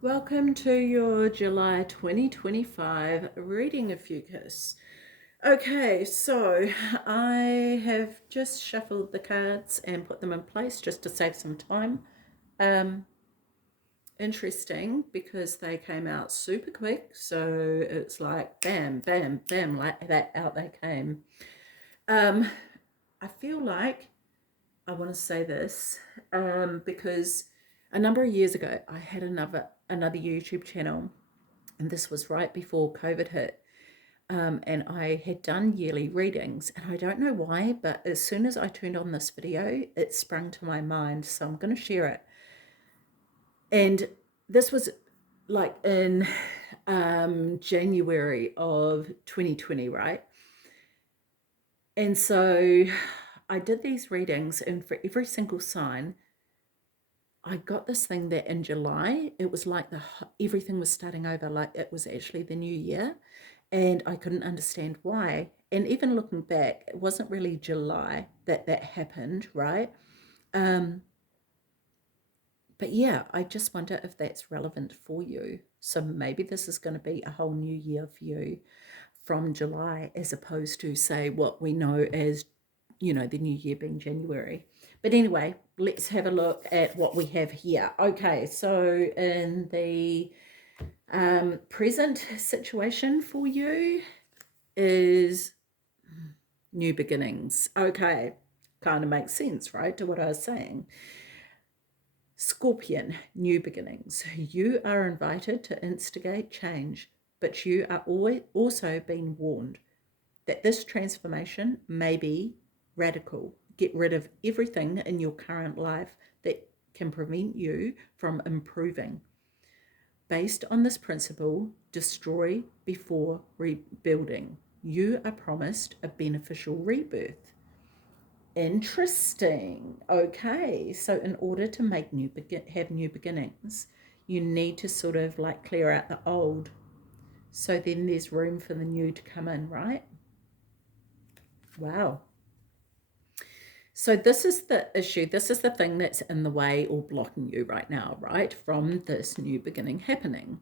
Welcome to your July 2025 reading of OPHIUCHUS. Okay, so I have just shuffled the cards and put them in place just to save some time. Interesting because they came out super quick, so it's like bam, bam, bam, like that, out they came. I feel like I want to say this because a number of years ago I had another YouTube channel, and this was right before COVID hit. And I had done yearly readings, and I don't know why, but as soon as I turned on this video, it sprung to my mind. So I'm going to share it. And this was like in January of 2020, right? And so I did these readings, and for every single sign, I got this thing that in July, it was like everything was starting over, like it was actually the new year, and I couldn't understand why. And even looking back, it wasn't really July that happened, right? Um, but yeah, I just wonder if that's relevant for you. So maybe this is going to be a whole new year for you from July, as opposed to, say, what we know as, the new year being January. But anyway, let's have a look at what we have here. Okay, so in the present situation for you is new beginnings. Okay, kind of makes sense, right, to what I was saying. Scorpion, new beginnings. You are invited to instigate change, but you are also being warned that this transformation may be radical. Get rid of everything in your current life that can prevent you from improving. Based on this principle, destroy before rebuilding. You are promised a beneficial rebirth. Interesting. Okay, so in order to make have new beginnings, you need to sort of like clear out the old. So then there's room for the new to come in, right? Wow. So this is the issue. This is the thing that's in the way or blocking you right now, right? From this new beginning happening.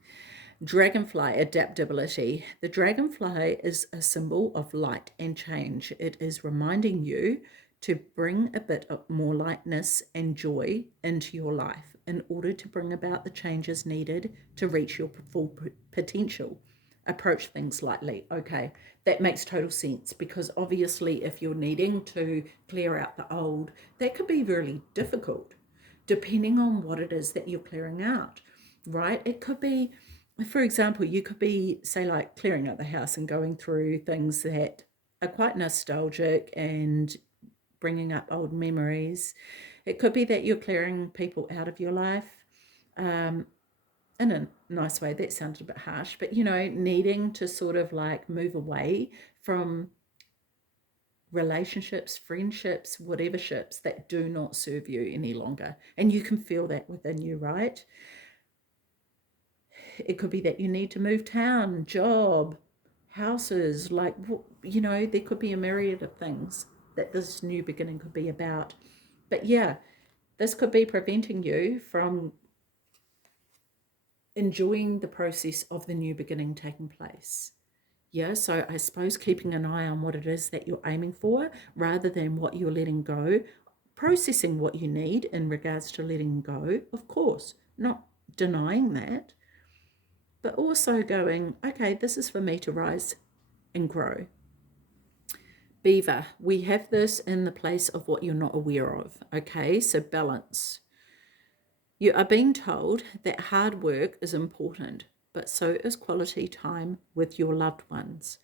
Dragonfly adaptability. The dragonfly is a symbol of light and change. It is reminding you to bring a bit of more lightness and joy into your life in order to bring about the changes needed to reach your full potential. Approach things lightly. Okay, that makes total sense, because obviously if you're needing to clear out the old, that could be really difficult depending on what it is that you're clearing out, right? It could be, for example, you could be, say, like clearing out the house and going through things that are quite nostalgic and bringing up old memories. It could be that you're clearing people out of your life, in a nice way. That sounded a bit harsh, but needing to sort of like move away from relationships, friendships, whatever ships that do not serve you any longer. And you can feel that within you, right? It could be that you need to move town, job, houses, like, there could be a myriad of things that this new beginning could be about. But yeah, this could be preventing you from enjoying the process of the new beginning taking place. Yeah, so I suppose keeping an eye on what it is that you're aiming for rather than what you're letting go, processing what you need in regards to letting go, of course, not denying that, but also going, okay, this is for me to rise and grow. Beaver, we have this in the place of what you're not aware of. Okay, so balance. You are being told that hard work is important, but so is quality time with your loved ones.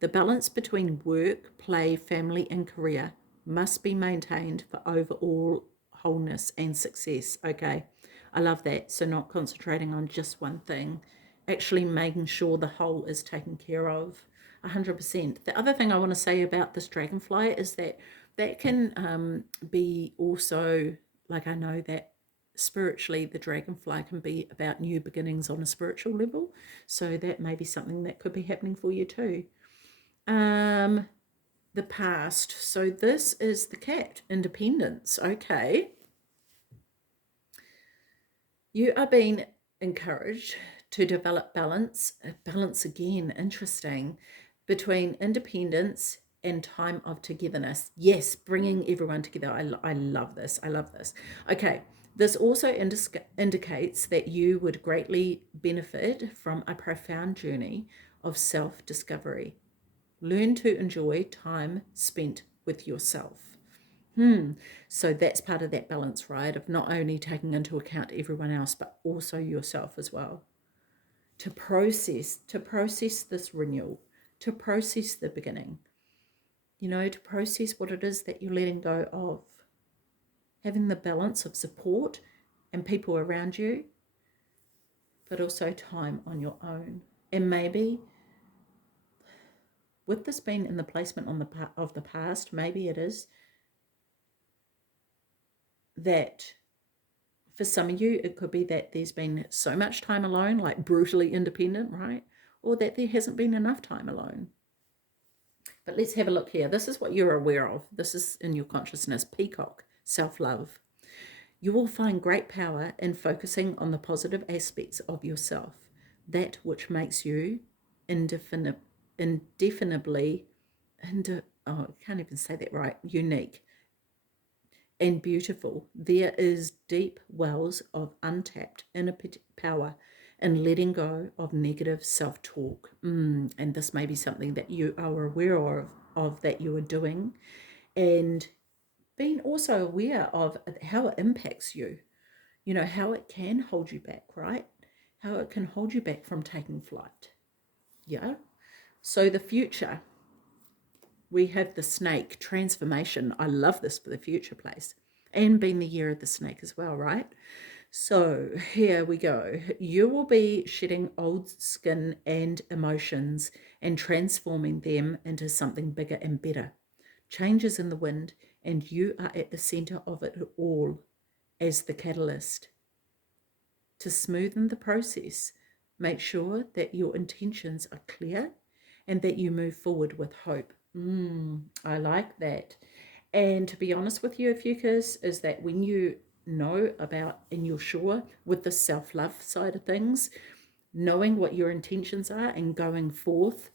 The balance between work, play, family, and career must be maintained for overall wholeness and success. Okay, I love that. So, not concentrating on just one thing, actually making sure the whole is taken care of 100%. The other thing I want to say about this dragonfly is that can be also, like, I know that spiritually the dragonfly can be about new beginnings on a spiritual level. So, that may be something that could be happening for you too. The past. So this is the cat, independence. Okay. You are being encouraged to develop balance again, interesting, between independence and time of togetherness. Yes, bringing everyone together. I love this. I love this. Okay, this also indicates that you would greatly benefit from a profound journey of self-discovery. Learn to enjoy time spent with yourself. So that's part of that balance, right? Of not only taking into account everyone else, but also yourself as well. To process this renewal, to process the beginning, to process what it is that you're letting go of. Having the balance of support and people around you, but also time on your own. And maybe with this being in the placement on of the past, maybe it is that for some of you, it could be that there's been so much time alone, like brutally independent, right? Or that there hasn't been enough time alone. But let's have a look here. This is what you're aware of. This is in your consciousness. Peacock, self-love. You will find great power in focusing on the positive aspects of yourself, that which makes you indefinably, I can't even say that right, unique and beautiful. There is deep wells of untapped inner power in letting go of negative self-talk. And this may be something that you are aware of that you are doing, and being also aware of how it impacts you, how it can hold you back, right? How it can hold you back from taking flight. Yeah. So the future, we have the snake transformation. I love this for the future place, and being the year of the snake as well, right? So here we go. You will be shedding old skin and emotions and transforming them into something bigger and better. Changes in the wind, and you are at the center of it all as the catalyst. To smoothen the process, make sure that your intentions are clear and that you move forward with hope. I like that. And to be honest with you, Ophiuchus, is that when you know about and you're sure with the self-love side of things, knowing what your intentions are and going forth,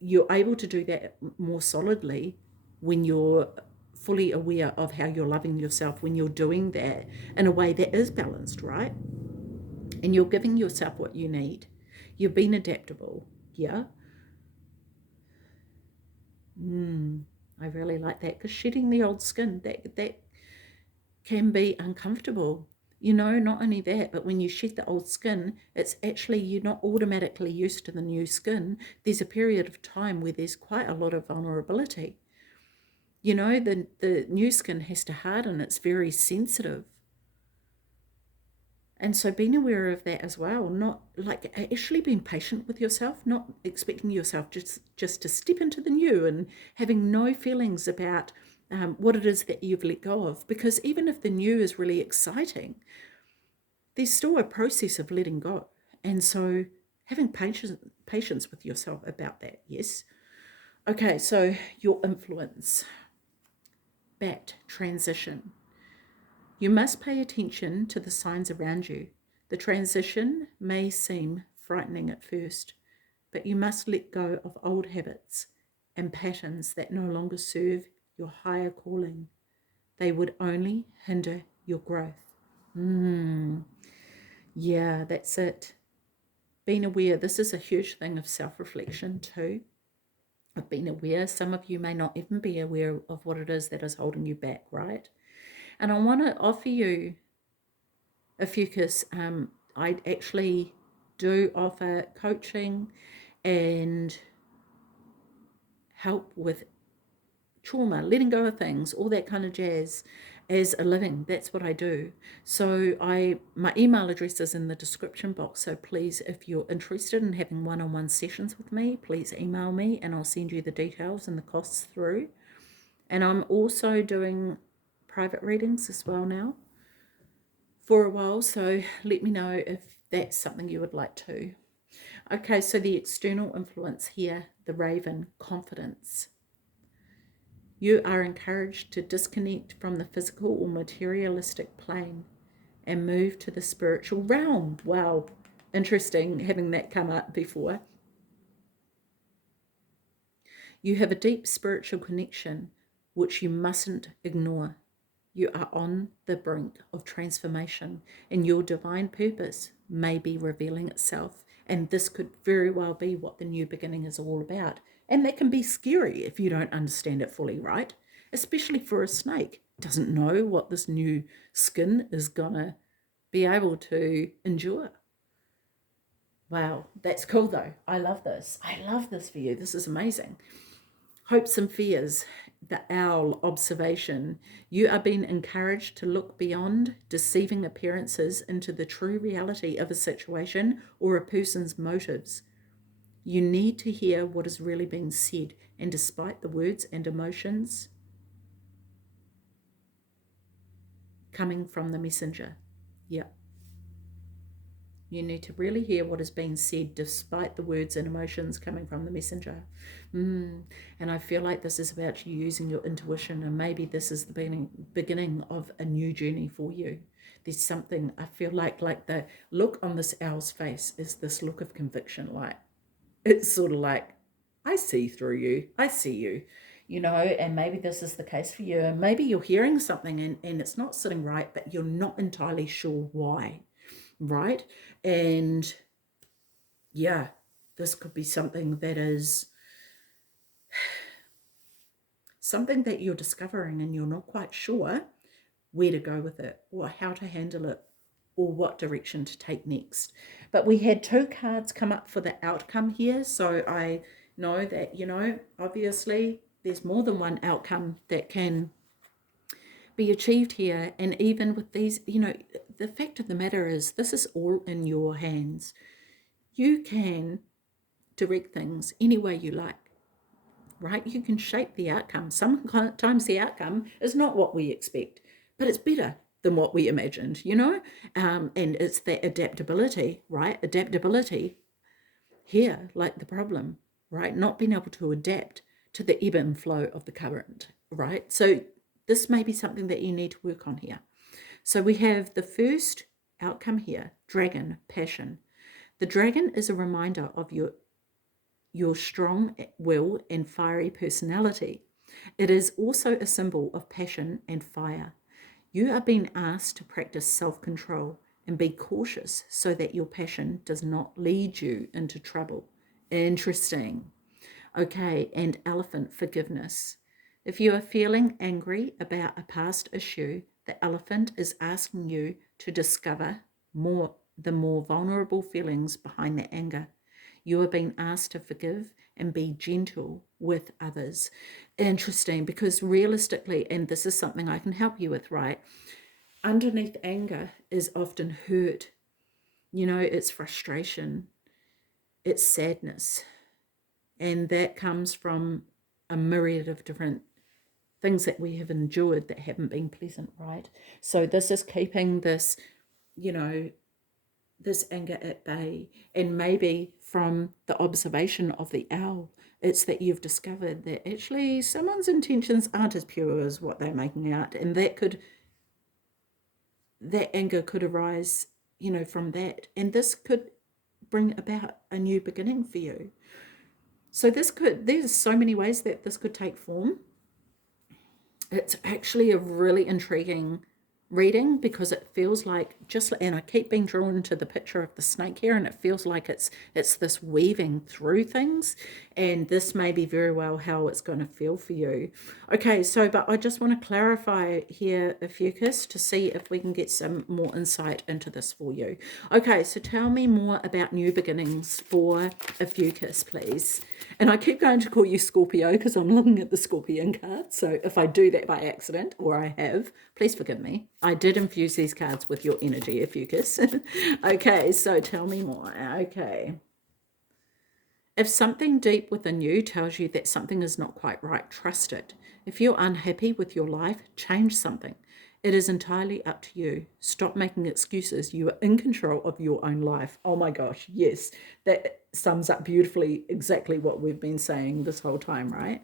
you're able to do that more solidly when you're fully aware of how you're loving yourself, when you're doing that in a way that is balanced, right? And you're giving yourself what you need. You've been adaptable. Yeah. I really like that, because shedding the old skin, that can be uncomfortable. Not only that, but when you shed the old skin, it's actually, you're not automatically used to the new skin. There's a period of time where there's quite a lot of vulnerability. The new skin has to harden. It's very sensitive. And so being aware of that as well, not like actually being patient with yourself, not expecting yourself just to step into the new and having no feelings about what it is that you've let go of. Because even if the new is really exciting, there's still a process of letting go. And so having patience with yourself about that, yes. Okay, so your influence. Bat, transition. You must pay attention to the signs around you. The transition may seem frightening at first, but you must let go of old habits and patterns that no longer serve your higher calling. They would only hinder your growth. Yeah, that's it. Being aware, this is a huge thing of self-reflection too. Of being aware, some of you may not even be aware of what it is that is holding you back, right? And I want to offer you, Ophiuchus, I actually do offer coaching and help with trauma, letting go of things, all that kind of jazz as a living. That's what I do. So my email address is in the description box. So please, if you're interested in having one-on-one sessions with me, please email me and I'll send you the details and the costs through. And I'm also doing private readings as well now for a while. So let me know if that's something you would like to. Okay, so the external influence here, the Raven, confidence. You are encouraged to disconnect from the physical or materialistic plane and move to the spiritual realm. Wow, interesting having that come up before. You have a deep spiritual connection which you mustn't ignore. You are on the brink of transformation, and your divine purpose may be revealing itself. And this could very well be what the new beginning is all about. And that can be scary if you don't understand it fully, right? Especially for a snake. Doesn't know what this new skin is gonna be able to endure. Wow, that's cool though. I love this. I love this for you. This is amazing. Hopes and fears, the owl observation. You are being encouraged to look beyond deceiving appearances into the true reality of a situation or a person's motives. You need to hear what is really being said, and despite the words and emotions coming from the messenger. Yeah. You need to really hear what is being said despite the words and emotions coming from the messenger. And I feel like this is about you using your intuition, and maybe this is the beginning of a new journey for you. There's something, I feel like the look on this owl's face is this look of conviction. Like, it's sort of like, I see through you. I see you. And maybe this is the case for you. And maybe you're hearing something and it's not sitting right, but you're not entirely sure why. Right? And yeah, this could be something that is something that you're discovering and you're not quite sure where to go with it or how to handle it or what direction to take next. But we had 2 cards come up for the outcome here. So I know that, obviously there's more than one outcome that can be achieved here. And even with these, the fact of the matter is this is all in your hands. You can direct things any way you like, right? You can shape the outcome. Sometimes the outcome is not what we expect, but it's better than what we imagined, and it's that adaptability, right? Adaptability here, like the problem, right? Not being able to adapt to the ebb and flow of the current, right? So this may be something that you need to work on here. So we have the first outcome here, dragon, passion. The dragon is a reminder of your strong will and fiery personality. It is also a symbol of passion and fire. You are being asked to practice self-control and be cautious so that your passion does not lead you into trouble. Interesting. Okay, and elephant, forgiveness. If you are feeling angry about a past issue, the elephant is asking you to discover the more vulnerable feelings behind the anger. You are being asked to forgive and be gentle with others. Interesting, because realistically, and this is something I can help you with, right? Underneath anger is often hurt. It's frustration, it's sadness. And that comes from a myriad of different things that we have endured that haven't been pleasant, right? So this is keeping this, this anger at bay. And maybe from the observation of the owl, it's that you've discovered that actually someone's intentions aren't as pure as what they're making out. And that anger could arise, from that. And this could bring about a new beginning for you. So there's so many ways that this could take form. It's actually a really intriguing reading because it feels like and I keep being drawn to the picture of the snake here, and it feels like it's this weaving through things, and this may be very well how it's going to feel for you. Okay, so but I just want to clarify here, OPHIUCHUS, to see if we can get some more insight into this for you. Okay, so tell me more about new beginnings for OPHIUCHUS, please. And I keep going to call you Scorpio because I'm looking at the Scorpion card, so if I do that by accident, or I have, please forgive me. I did infuse these cards with your energy, OPHIUCHUS. Okay, so tell me more. Okay. If something deep within you tells you that something is not quite right, trust it. If you're unhappy with your life, change something. It is entirely up to you. Stop making excuses. You are in control of your own life. Oh my gosh, yes. That sums up beautifully exactly what we've been saying this whole time, right?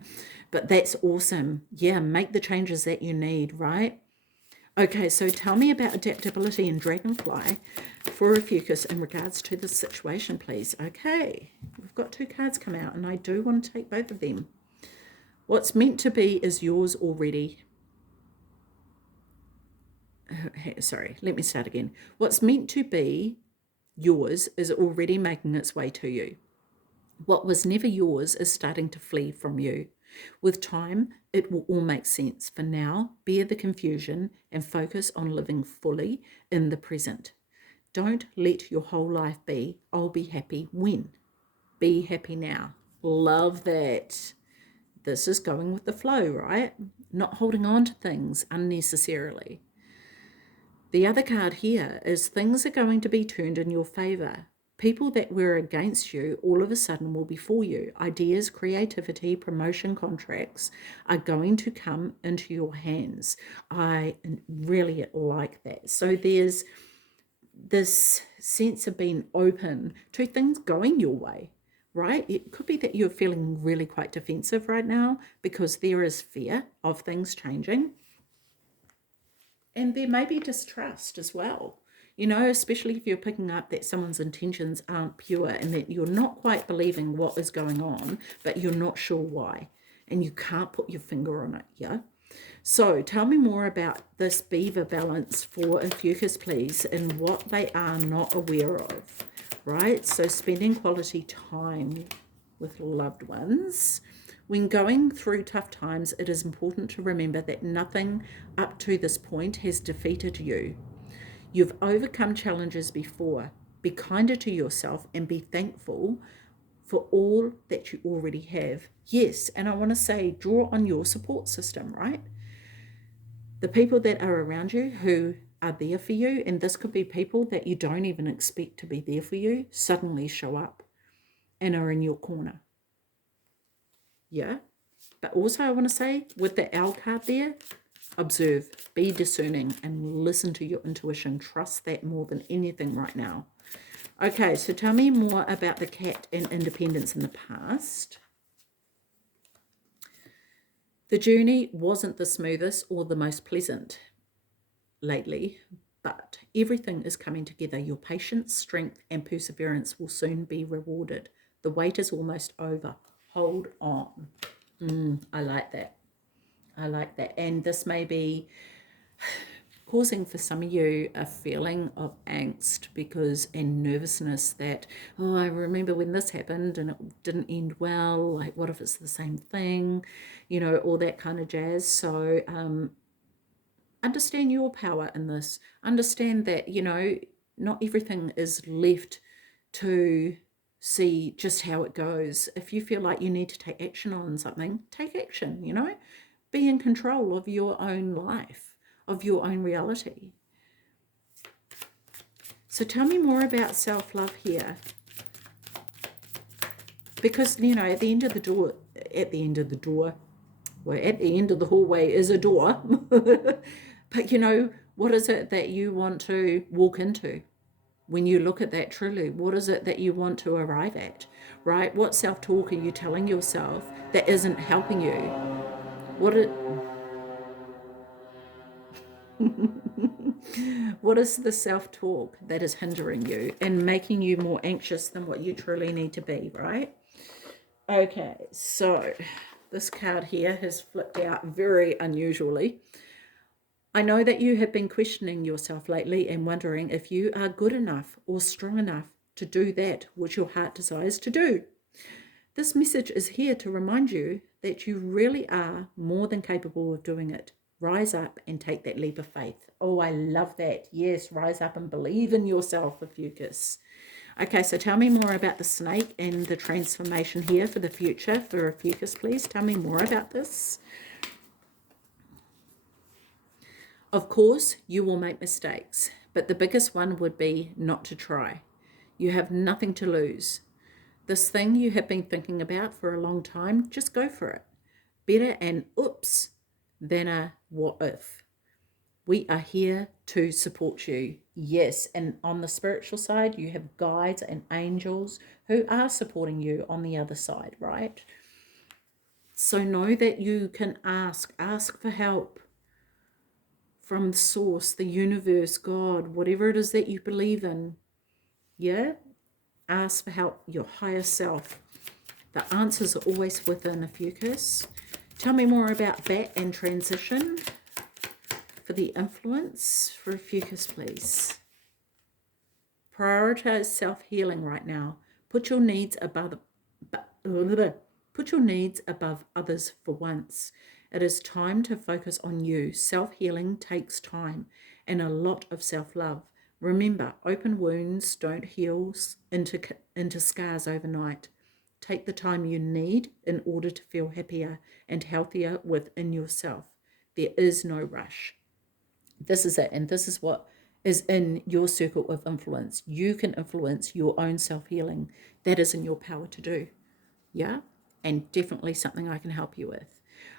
But that's awesome. Yeah, make the changes that you need, right? Okay, so tell me about adaptability and dragonfly for Ophiuchus in regards to this situation, please. Okay, we've got 2 cards come out, and I do want to take both of them. What's meant to be is yours already. Sorry, let me start again. What's meant to be yours is already making its way to you. What was never yours is starting to flee from you. With time, it will all make sense. For now, bear the confusion and focus on living fully in the present. Don't let your whole life be, I'll be happy when. Be happy now. Love that. This is going with the flow, right? Not holding on to things unnecessarily. The other card here is things are going to be turned in your favor. People that were against you all of a sudden will be for you. Ideas, creativity, promotion contracts are going to come into your hands. I really like that. So there's this sense of being open to things going your way, right? It could be that you're feeling really quite defensive right now because there is fear of things changing. And there may be distrust as well, especially if you're picking up that someone's intentions aren't pure and that you're not quite believing what is going on, but you're not sure why. And you can't put your finger on it, yeah? So tell me more about this beaver balance for Ophiuchus, please, and what they are not aware of, right? So spending quality time with loved ones. When going through tough times, it is important to remember that nothing up to this point has defeated you. You've overcome challenges before. Be kinder to yourself and be thankful for all that you already have. Yes, and I want to say, draw on your support system, right? The people that are around you who are there for you, and this could be people that you don't even expect to be there for you, suddenly show up and are in your corner. Yeah. But also I want to say with the owl card there, observe, be discerning, and listen to your intuition. Trust that more than anything right now. Okay, so tell me more about the cat and independence in the past. The journey wasn't the smoothest or the most pleasant lately, but everything is coming together. Your patience, strength, and perseverance will soon be rewarded. The wait is almost over. Hold on. I like that. I like that. And this may be causing for some of you a feeling of angst and nervousness that, oh, I remember when this happened and it didn't end well. Like, what if it's the same thing? All that kind of jazz. So understand your power in this. Understand that, not everything is left to see just how it goes. If you feel like you need to take action on something, take action, Be in control of your own life, of your own reality. So tell me more about self-love here. Because, at the end of the door, well, at the end of the hallway is a door. But, what is it that you want to walk into? When you look at that truly, what is it that you want to arrive at, right? What self-talk are you telling yourself that isn't helping you? What is the self-talk that is hindering you and making you more anxious than what you truly need to be, right? Okay, so this card here has flipped out very unusually. I know that you have been questioning yourself lately and wondering if you are good enough or strong enough to do that which your heart desires to do. This message is here to remind you that you really are more than capable of doing it. Rise up and take that leap of faith. Oh, I love that. Yes, rise up and believe in yourself, Ophiuchus. Okay, so tell me more about the snake and the transformation here for the future for Ophiuchus, please. Tell me more about this. Of course, you will make mistakes, but the biggest one would be not to try. You have nothing to lose. This thing you have been thinking about for a long time, just go for it. Better an oops than a what if. We are here to support you. Yes, and on the spiritual side, you have guides and angels who are supporting you on the other side, right? So know that you can ask for help from source, the universe, God, whatever it is that you believe in. Yeah? Ask for help, your higher self. The answers are always within, Ophiuchus. Tell me more about that and transition for the influence for Ophiuchus, please. Prioritize self-healing right now. Put your needs above others for once. It is time to focus on you. Self-healing takes time and a lot of self-love. Remember, open wounds don't heal into scars overnight. Take the time you need in order to feel happier and healthier within yourself. There is no rush. This is it, and this is what is in your circle of influence. You can influence your own self-healing. That is in your power to do. Yeah? And definitely something I can help you with.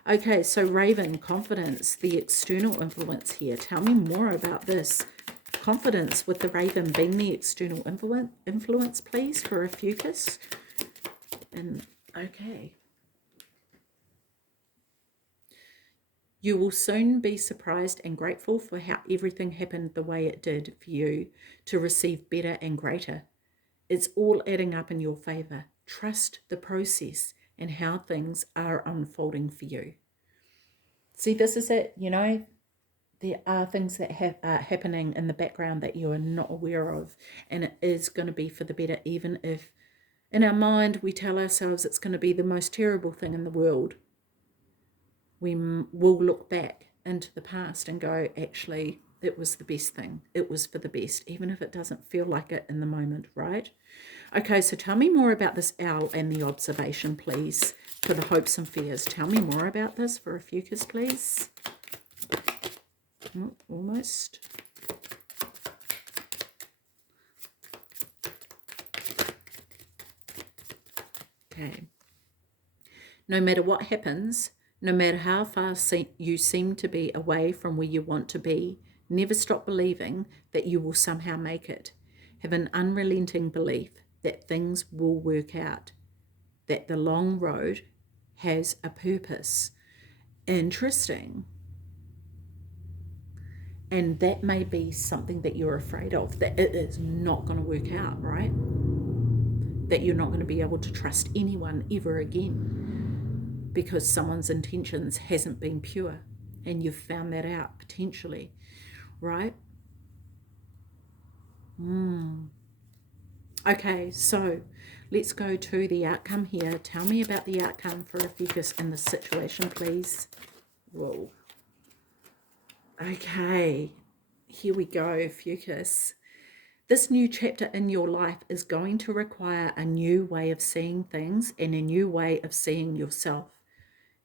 Okay, so Raven, confidence, the external influence here. Tell me more about this. Confidence with the Raven being the external influence, please, for Ophiuchus. And okay. You will soon be surprised and grateful for how everything happened the way it did for you to receive better and greater. It's all adding up in your favor. Trust the process and how things are unfolding for you. See, this is it, you know, there are things that are happening in the background that you are not aware of, and it is going to be for the better, even if in our mind we tell ourselves it's going to be the most terrible thing in the world. We will look back into the past and go, actually, it was the best thing. It was for the best, even if it doesn't feel like it in the moment, right? Okay, so tell me more about this owl and the observation, please, for the hopes and fears. Tell me more about this for Ophiuchus, please. Oh, almost. Okay. No matter what happens, no matter how far you seem to be away from where you want to be, never stop believing that you will somehow make it. Have an unrelenting belief that things will work out, that the long road has a purpose. Interesting. And that may be something that you're afraid of, that it is not going to work out, right? That you're not going to be able to trust anyone ever again because someone's intentions hasn't been pure, and you've found that out potentially, right? Okay, so let's go to the outcome here. Tell me about the outcome for Ophiuchus in this situation, please. Whoa. Okay, here we go, Ophiuchus. This new chapter in your life is going to require a new way of seeing things and a new way of seeing yourself.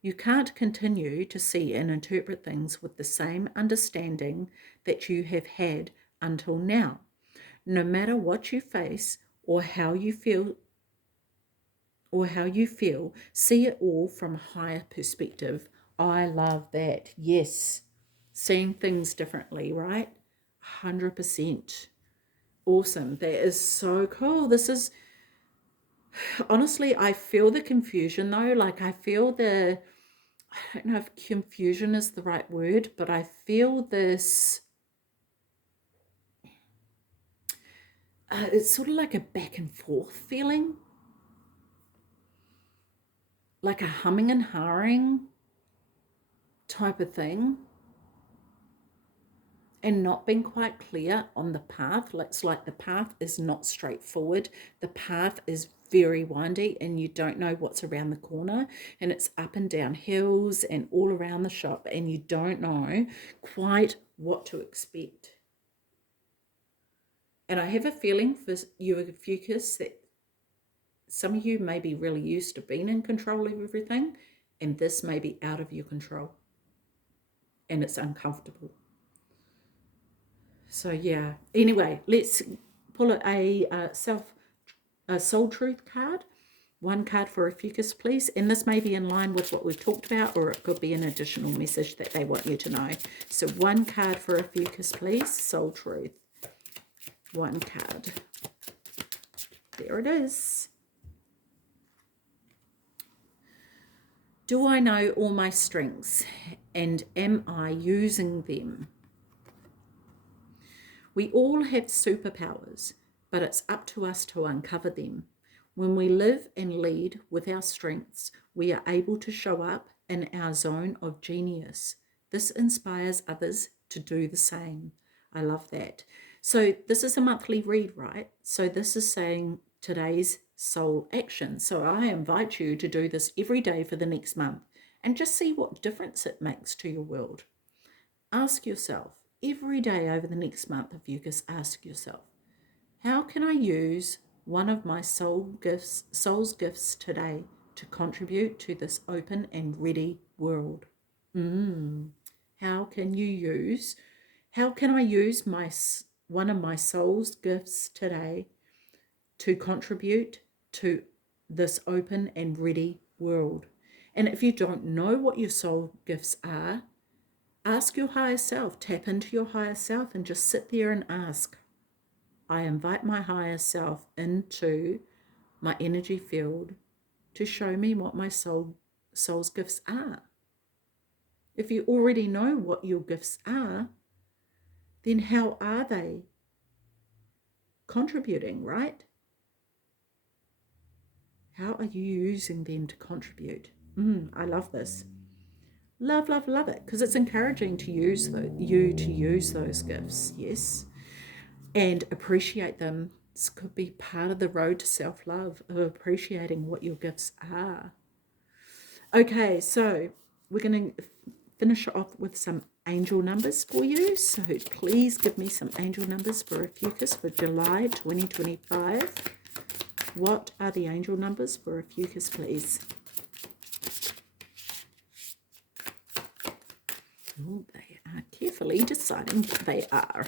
You can't continue to see and interpret things with the same understanding that you have had until now. No matter what you face or how you feel, see it all from a higher perspective. I love that. Yes. Seeing things differently, right? 100%. Awesome. That is so cool. This is, honestly, I feel the confusion though. Like I feel I don't know if confusion is the right word, but I feel this, it's sort of like a back and forth feeling. Like a humming and hawing type of thing. And not being quite clear on the path. It's like the path is not straightforward. The path is very windy and you don't know what's around the corner, and it's up and down hills and all around the shop, and you don't know quite what to expect. And I have a feeling for you, Ophiuchus, that some of you may be really used to being in control of everything, and this may be out of your control and it's uncomfortable. So yeah, anyway, let's pull a soul truth card. One card for Ophiuchus, please. And this may be in line with what we've talked about, or it could be an additional message that they want you to know. So one card for Ophiuchus, please. Soul truth. One card. There it is. Do I know all my strengths, and am I using them? We all have superpowers, but it's up to us to uncover them. When we live and lead with our strengths, we are able to show up in our zone of genius. This inspires others to do the same. I love that. So, this is a monthly read, right? So, this is saying today's soul action. So, I invite you to do this every day for the next month and just see what difference it makes to your world. Ask yourself every day over the next month, if you just ask yourself, how can I use one of my soul's gifts today to contribute to this open and ready world? How can I use one of my soul's gifts today to contribute to this open and ready world? And if you don't know what your soul gifts are, ask your higher self, tap into your higher self and just sit there and ask. I invite my higher self into my energy field to show me what my soul's gifts are. If you already know what your gifts are, then how are they contributing, right? How are you using them to contribute? I love this. Love, love, love it, because it's encouraging to use those gifts, yes, and appreciate them. This could be part of the road to self-love, of appreciating what your gifts are. Okay, so we're going to finish off with some angel numbers for you. So please give me some angel numbers for OPHIUCHUS for July 2025. What are the angel numbers for OPHIUCHUS, please? Oh, they are carefully deciding what they are.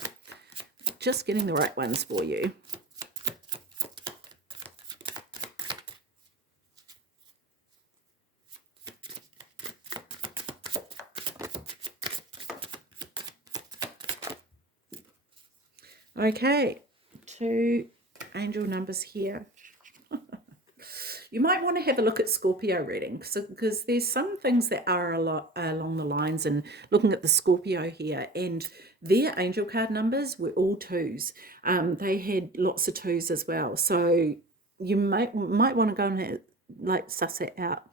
Just getting the right ones for you. Okay, 2 angel numbers here. You might want to have a look at Scorpio reading, because there's some things that are a lot along the lines, and looking at the Scorpio here, and their angel card numbers were all 2s. They had lots of 2s as well, so you might want to go and suss it out.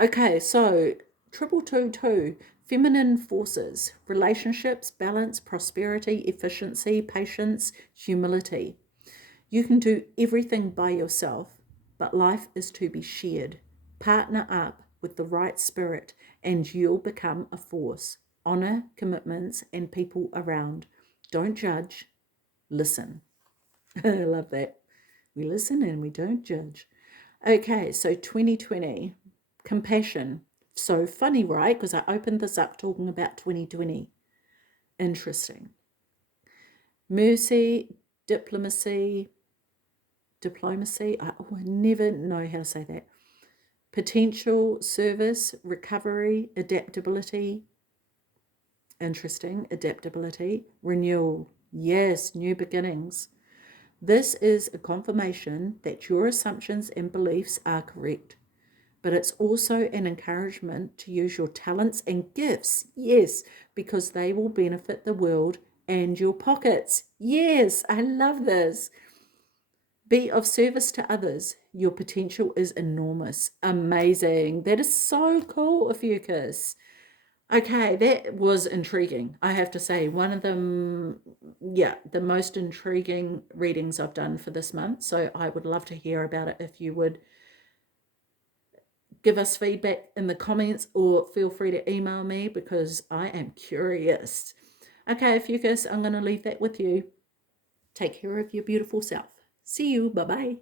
Okay, so 2222, feminine forces, relationships, balance, prosperity, efficiency, patience, humility. You can do everything by yourself, but life is to be shared. Partner up with the right spirit and you'll become a force. Honor commitments and people around. Don't judge, listen. I love that. We listen and we don't judge. Okay, so 2020, compassion. So funny, right? Because I opened this up talking about 2020. Interesting. Mercy, diplomacy. I never know how to say that. Potential, service, recovery, adaptability. Interesting. Adaptability. Renewal. Yes, new beginnings. This is a confirmation that your assumptions and beliefs are correct, but it's also an encouragement to use your talents and gifts, yes, because they will benefit the world and your pockets. Yes, I love this. Be of service to others. Your potential is enormous. Amazing. That is so cool, OPHIUCHUS. Okay, that was intriguing, I have to say. One of them, the most intriguing readings I've done for this month. So I would love to hear about it. If you would give us feedback in the comments, or feel free to email me, because I am curious. Okay, OPHIUCHUS, I'm going to leave that with you. Take care of your beautiful self. See you. Bye-bye.